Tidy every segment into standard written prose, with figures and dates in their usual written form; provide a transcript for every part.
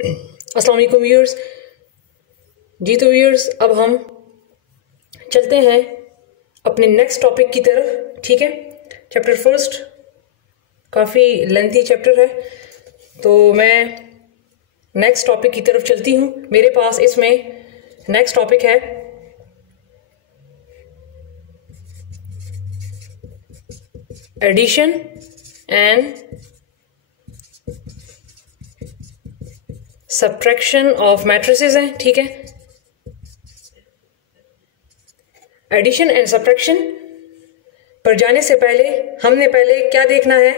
अस्सलाम वालेकुम व्यूअर्स। जी तो व्यूअर्स, अब हम चलते हैं अपने नेक्स्ट टॉपिक की तरफ। ठीक है, चैप्टर फर्स्ट काफ़ी लेंथी चैप्टर है, तो मैं नेक्स्ट टॉपिक की तरफ चलती हूँ। मेरे पास इसमें नेक्स्ट टॉपिक है addition and subtraction of matrices है। ठीक है, एडिशन एंड सब्ट्रैक्शन पर जाने से पहले हमने पहले क्या देखना है?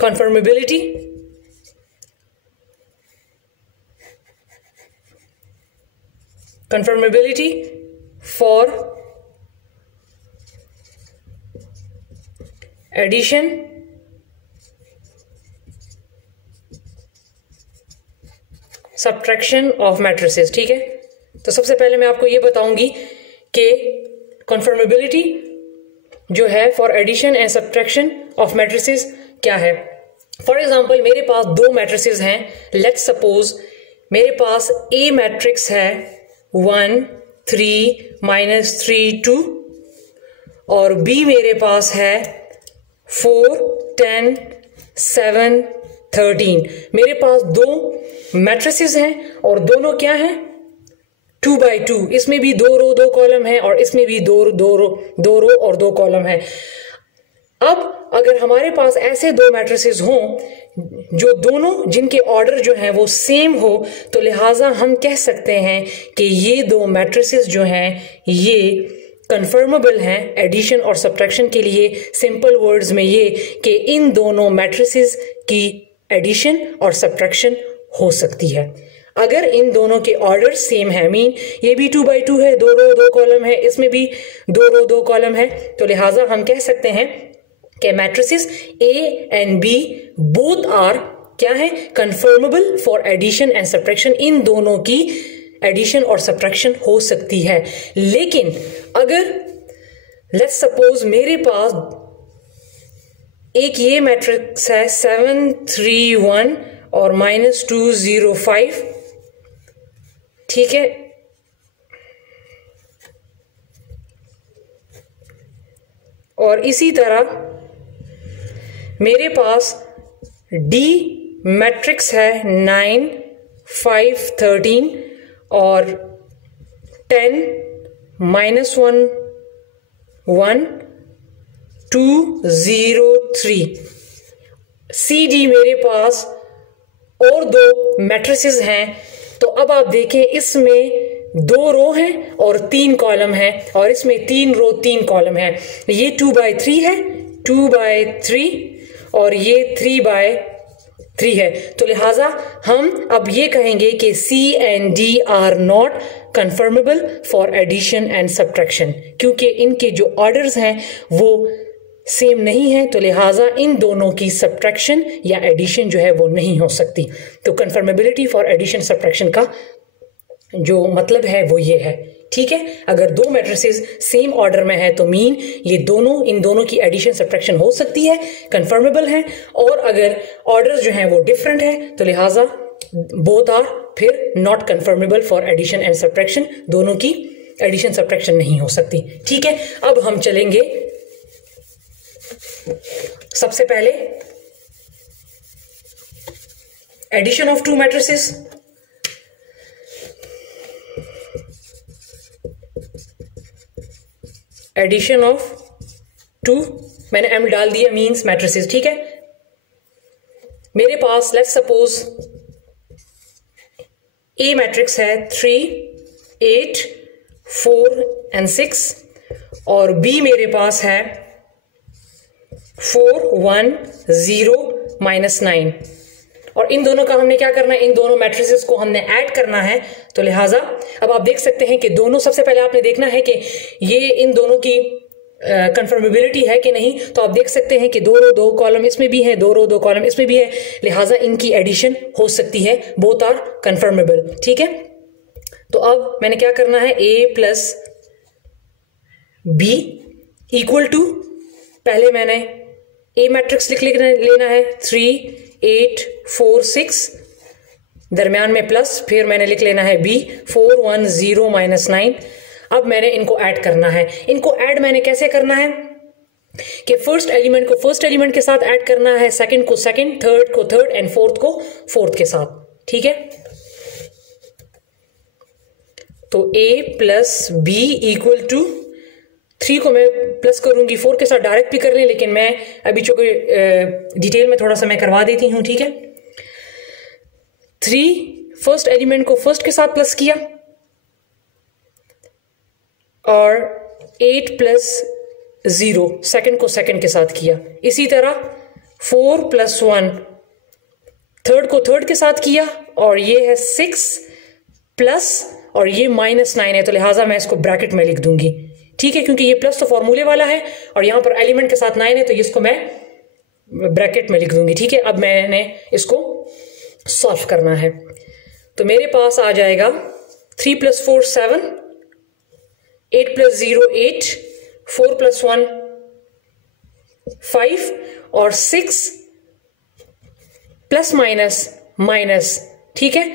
Conformability, conformability for addition subtraction of matrices. ठीक है, तो सबसे पहले मैं आपको ये बताऊंगी कि कन्फर्मेबिलिटी जो है for addition and subtraction of matrices क्या है। फॉर एग्जांपल, मेरे पास दो मैट्रिसेस हैं। लेट्स सपोज मेरे पास ए मैट्रिक्स है 1 3 -3 2 और बी मेरे पास है 4 10 7 13। मेरे पास दो मैट्रिसेस हैं और दोनों क्या हैं? 2 by 2। इसमें भी 2 रो 2 कॉलम है और इसमें भी 2 रो और 2 कॉलम है। अब अगर हमारे पास ऐसे दो मैट्रिसेस हों जो दोनों जिनके ऑर्डर जो है वो सेम हो, तो लिहाजा हम कह सकते हैं कि ये दो मैट्रिसेस जो हैं ये कन्फर्मेबल हैं एडिशन और सब्ट्रैक्शन के लिए। सिंपल वर्ड्स में ये कि इन दोनों मैट्रिसेस की एडिशन और सब्ट्रैक्शन हो सकती है अगर इन दोनों के ऑर्डर सेम है। मीन ये भी 2 by 2 है, 2 रो 2 कॉलम है, इसमें भी 2 रो 2 कॉलम है, तो लिहाजा हम कह सकते हैं कि matrices A and B both are क्या है? Conformable for addition and subtraction. इन दोनों की एडिशन और सब्ट्रैक्शन हो सकती है। लेकिन अगर लेट्स सपोज मेरे पास एक ये मैट्रिक्स है 7 3 1 और -2 0 5। ठीक है, और इसी तरह मेरे पास डी मैट्रिक्स है 9 5 13 और 10 -1 1 2 0 3। सी डी मेरे पास और दो मैट्रिसेस हैं। तो अब आप देखें, इसमें 2 रो हैं और 3 कॉलम हैं और इसमें 3 रो 3 कॉलम है। ये 2 by 3 है, 2 by 3 और ये 3 by 3 है। तो लिहाजा हम अब ये कहेंगे कि C and D are not conformable for addition and subtraction, क्योंकि इनके जो ऑर्डर्स हैं वो सेम नहीं है, तो लिहाजा इन दोनों की सब्ट्रैक्शन या एडिशन जो है वो नहीं हो सकती। तो कन्फर्मेबिलिटी फॉर एडिशन सब्ट्रैक्शन का जो मतलब है वो ये है। ठीक है, अगर दो मैट्रिसेस सेम ऑर्डर में है तो मीन ये दोनों इन दोनों की एडिशन सब्ट्रैक्शन हो सकती है, कन्फर्मेबल है। और अगर ऑर्डर जो है वो डिफरेंट है तो लिहाजा बोथ आर फिर not conformable for addition and subtraction. दोनों की एडिशन सब्ट्रैक्शन नहीं हो सकती। ठीक है, अब हम चलेंगे सबसे पहले addition of two matrices. Addition of two, मैंने एम डाल दिया, मींस मैट्रिसेस। ठीक है, मेरे पास लेट्स सपोज ए मैट्रिक्स है 3 8 4 and 6 और बी मेरे पास है 4 1 0 -9। और इन दोनों का हमने क्या करना है? इन दोनों मैट्रिसेस को हमने ऐड करना है। तो लिहाजा अब आप देख सकते हैं कि दोनों, सबसे पहले आपने देखना है कि ये इन दोनों की कन्फर्मेबिलिटी है कि नहीं। तो आप देख सकते हैं कि 2 रो 2 कॉलम इसमें भी है, 2 रो 2 कॉलम इसमें भी है, लिहाजा इनकी एडिशन हो सकती है। Both are conformable. ठीक है, तो अब मैंने क्या करना है? a plus B equal to, पहले मैंने ए मैट्रिक्स लेना है 3, 8, 4, 6, दरमियान में प्लस, फिर मैंने लिख लेना है बी 4, 1, 0, -9। अब मैंने इनको ऐड करना है। इनको ऐड मैंने कैसे करना है कि फर्स्ट एलिमेंट को फर्स्ट एलिमेंट के साथ ऐड करना है, सेकंड को सेकंड, थर्ड को थर्ड एंड फोर्थ को फोर्थ के साथ। ठीक है, तो a plus B equal to 3 को मैं प्लस करूंगी 4 के साथ, डायरेक्ट भी कर लें, लेकिन मैं अभी चूंकि डिटेल में थोड़ा सा मैं करवा देती हूं। ठीक है, 3 फर्स्ट एलिमेंट को फर्स्ट के साथ प्लस किया और 8 प्लस 0 सेकंड को सेकंड के साथ किया। इसी तरह 4 प्लस 1 थर्ड को थर्ड के साथ किया, और ये है 6 प्लस, और ये -9 है, तो लिहाजा मैं इसको ब्रैकेट में लिख दूंगी। ठीक है, क्योंकि ये प्लस तो फॉर्मूले वाला है और यहां पर एलिमेंट के साथ 9 है, तो इसको मैं ब्रैकेट में लिख दूंगी। ठीक है, अब मैंने इसको सॉल्व करना है, तो मेरे पास आ जाएगा 3 + 4 7, 8 + 0 8, 4 + 1 5 और 6 प्लस माइनस माइनस। ठीक है,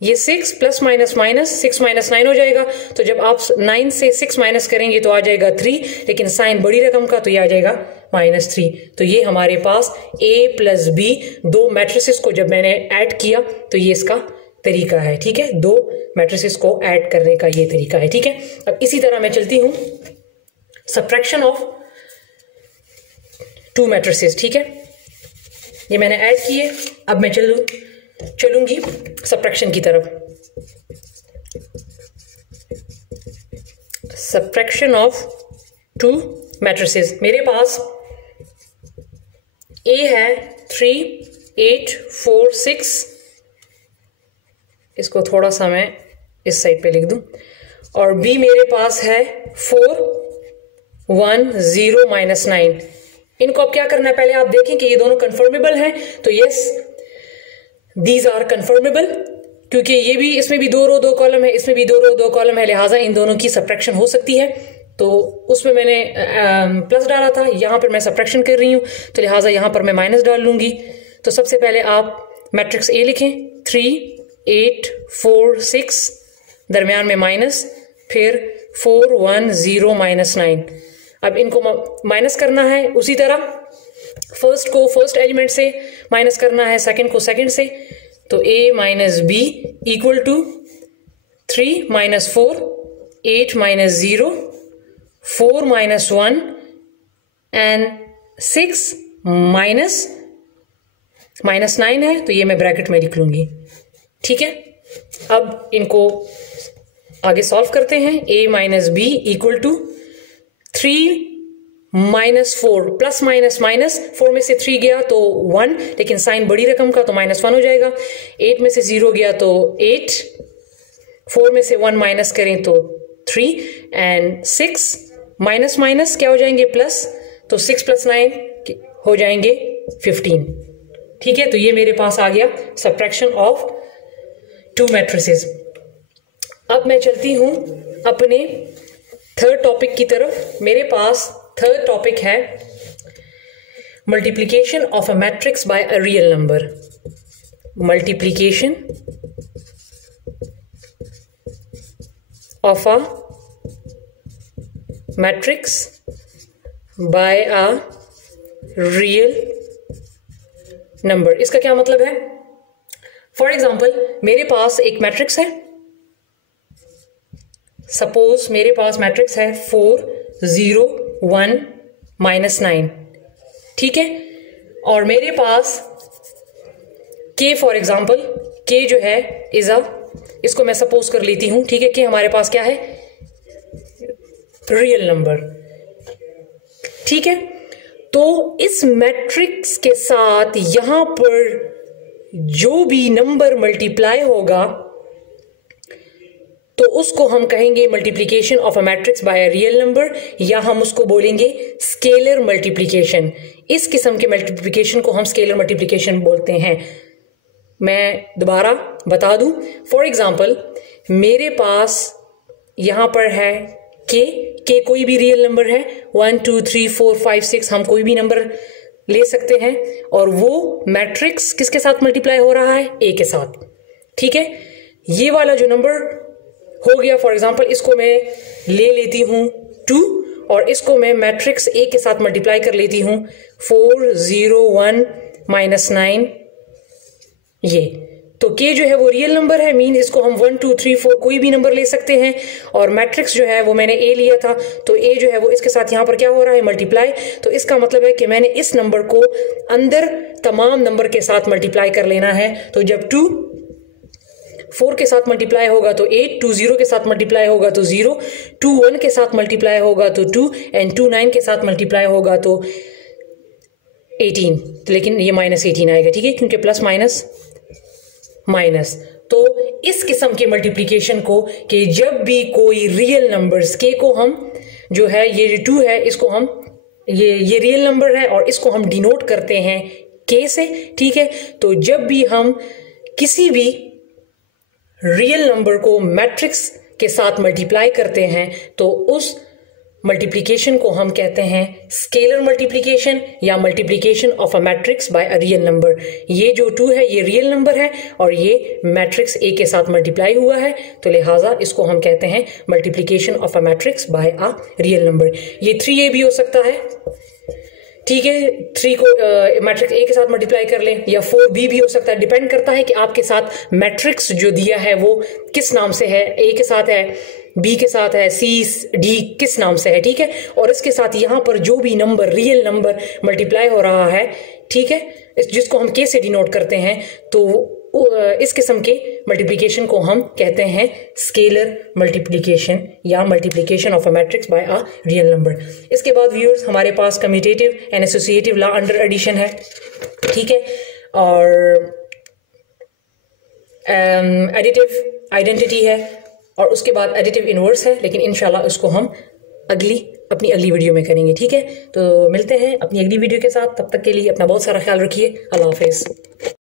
ये 6 प्लस माइनस माइनस, 6 - 9 हो जाएगा। तो जब आप 9 से 6 माइनस करेंगे तो आ जाएगा 3, लेकिन साइन बड़ी रकम का, तो ये आ जाएगा -3। तो ये हमारे पास a प्लस b, दो मैट्रिसेस को जब मैंने ऐड किया तो ये इसका तरीका है। ठीक है, दो मैट्रिसेस को ऐड करने का ये तरीका है। ठीक है, अब इसी तरह मैं चलती हूं सब्ट्रैक्शन ऑफ 2 मैट्रिसेस। ठीक है, ये मैंने ऐड किए, अब मैं चलूंगी सब्ट्रैक्शन की तरफ। सब्ट्रैक्शन ऑफ 2 मैट्रिसेस, मेरे पास A है 3, 8, 4, 6, इसको थोड़ा सा मैं इस साइड पे लिख दूं, और B मेरे पास है 4, 1, 0, -9। इनको अब क्या करना है, पहले आप देखें कि ये दोनों कंफर्मेबल हैं, तो यस दीज आर कंफर्मेबल, क्योंकि ये भी, इसमें भी 2 रो 2 कॉलम है, इसमें भी 2 रो 2 कॉलम है, लिहाजा इन दोनों की सब्ट्रैक्शन हो सकती है। तो उसमें मैंने प्लस डाला था, यहां पर मैं सब्ट्रैक्शन कर रही हूं, तो लिहाजा यहां पर मैं माइनस डाल लूंगी। तो सबसे पहले आप मैट्रिक्स ए लिखें 3, 8, 4, 6, दरमियान में माइनस, फिर 4, 1, 0, -9। अब इनको माइनस करना है, उसी तरह फर्स्ट को फर्स्ट एलिमेंट से माइनस करना है, सेकंड को सेकंड से। तो a minus B equal to 3 - 4, 8 - 0, 4 - 1 and 6 -9 है, तो ये मैं ब्रैकेट में लिख लूंगी। ठीक है, अब इनको आगे सॉल्व करते हैं। a minus B equal to 3 - 4 plus minus minus, 4 में से 3 गया तो 1, लेकिन साइन बड़ी रकम का, तो -1 हो जाएगा। 8 में से 0 गया तो 8, 4 में से 1 माइनस करें तो 3, एंड 6 माइनस माइनस क्या हो जाएंगे, प्लस, तो 6 + 9 हो जाएंगे 15। ठीक है, तो ये मेरे पास आ गया सब्ट्रैक्शन ऑफ 2 मैट्रिसेस। अब मैं चलती हूं अपने थर्ड टॉपिक की तरफ। मेरे पास थर्ड टॉपिक है multiplication of a matrix by a real number. Multiplication of a matrix by a real number. इसका क्या मतलब है? फॉर एग्जाम्पल, मेरे पास एक मैट्रिक्स है, सपोज मेरे पास मैट्रिक्स है 4, 0, 1, -9। ठीक है, और मेरे पास k, फॉर एग्जाम्पल k जो है इज अ, इसको मैं सपोज कर लेती हूं। ठीक है, k हमारे पास क्या है, रियल नंबर। ठीक है, तो इस मैट्रिक्स के साथ यहां पर जो भी नंबर मल्टीप्लाई होगा तो उसको हम कहेंगे multiplication of a matrix by a real number, या हम उसको बोलेंगे स्केलर मल्टीप्लिकेशन। इस किस्म के मल्टीप्लिकेशन को हम स्केलर मल्टीप्लिकेशन बोलते हैं। मैं दोबारा बता दूं, फॉर एग्जाम्पल मेरे पास यहां पर है के कोई भी रियल नंबर है, 1 2 3 4 5 6 हम कोई भी नंबर ले सकते हैं, और वो मैट्रिक्स किसके साथ मल्टीप्लाई हो रहा है, ए के साथ। ठीक है, ये वाला जो नंबर हो गया, फॉर एग्जांपल इसको मैं ले लेती हूं 2 और इसको मैं मैट्रिक्स ए के साथ मल्टीप्लाई कर लेती हूं 4 0 1 -9, ये तो के जो है वो रियल नंबर है, मीन इसको हम 1 2 3 4 कोई भी नंबर ले सकते हैं, और मैट्रिक्स जो है वो मैंने ए लिया था, तो ए जो है वो इसके साथ यहां पर क्या हो रहा है, मल्टीप्लाई। तो इसका मतलब है कि मैंने इस नंबर को अंदर तमाम नंबर के साथ मल्टीप्लाई कर लेना है। तो जब 2 4 के साथ मल्टीप्लाई होगा तो 8, 2 0 के साथ मल्टीप्लाई होगा तो 0, 2 1 के साथ मल्टीप्लाई होगा तो 2, एंड 2 9 के साथ मल्टीप्लाई होगा तो 18। तो लेकिन ये -18 आएगा, ठीक है, क्योंकि प्लस माइनस माइनस। तो इस किस्म के मल्टीप्लिकेशन को, कि जब भी कोई रियल नंबर्स के को हम जो है ये 2 है, इसको हम ये रियल नंबर है और इसको हम डिनोट करते हैं के से। ठीक है, तो जब भी हम किसी भी रियल नंबर को मैट्रिक्स के साथ मल्टीप्लाई करते हैं तो उस मल्टीप्लिकेशन को हम कहते हैं स्केलर मल्टीप्लिकेशन या multiplication of a matrix by a real number. ये जो 2 है ये रियल नंबर है और ये मैट्रिक्स ए के साथ मल्टीप्लाई हुआ है, तो लिहाजा इसको हम कहते हैं multiplication of a matrix by a real number. ये 3a भी हो सकता है, ठीक है, 3 को मैट्रिक्स ए के साथ मल्टीप्लाई कर लें, या 4b भी हो सकता है, डिपेंड करता है कि आपके साथ मैट्रिक्स जो दिया है वो किस नाम से है, ए के साथ है, बी के साथ है, सी डी किस नाम से है। ठीक है, और इसके साथ यहां पर जो भी नंबर रियल नंबर मल्टीप्लाई हो रहा है, ठीक है, जिसको हम के से डिनोट करते हैं, तो इस किस्म के मल्टीप्लिकेशन को हम कहते हैं स्केलर मल्टीप्लिकेशन या multiplication of a matrix by a real number. इसके बाद व्यूअर्स हमारे पास commutative and associative law under addition है, ठीक है, और एडिटिव आइडेंटिटी है, और उसके बाद एडिटिव इनवर्स है, लेकिन इंशाल्लाह उसको हम अपनी अगली वीडियो में करेंगे। ठीक है, तो मिलते हैं अपनी अगली वीडियो के साथ, तब तक के लिए अपना बहुत सारा ख्याल रखिए। अल्लाह हाफिज़।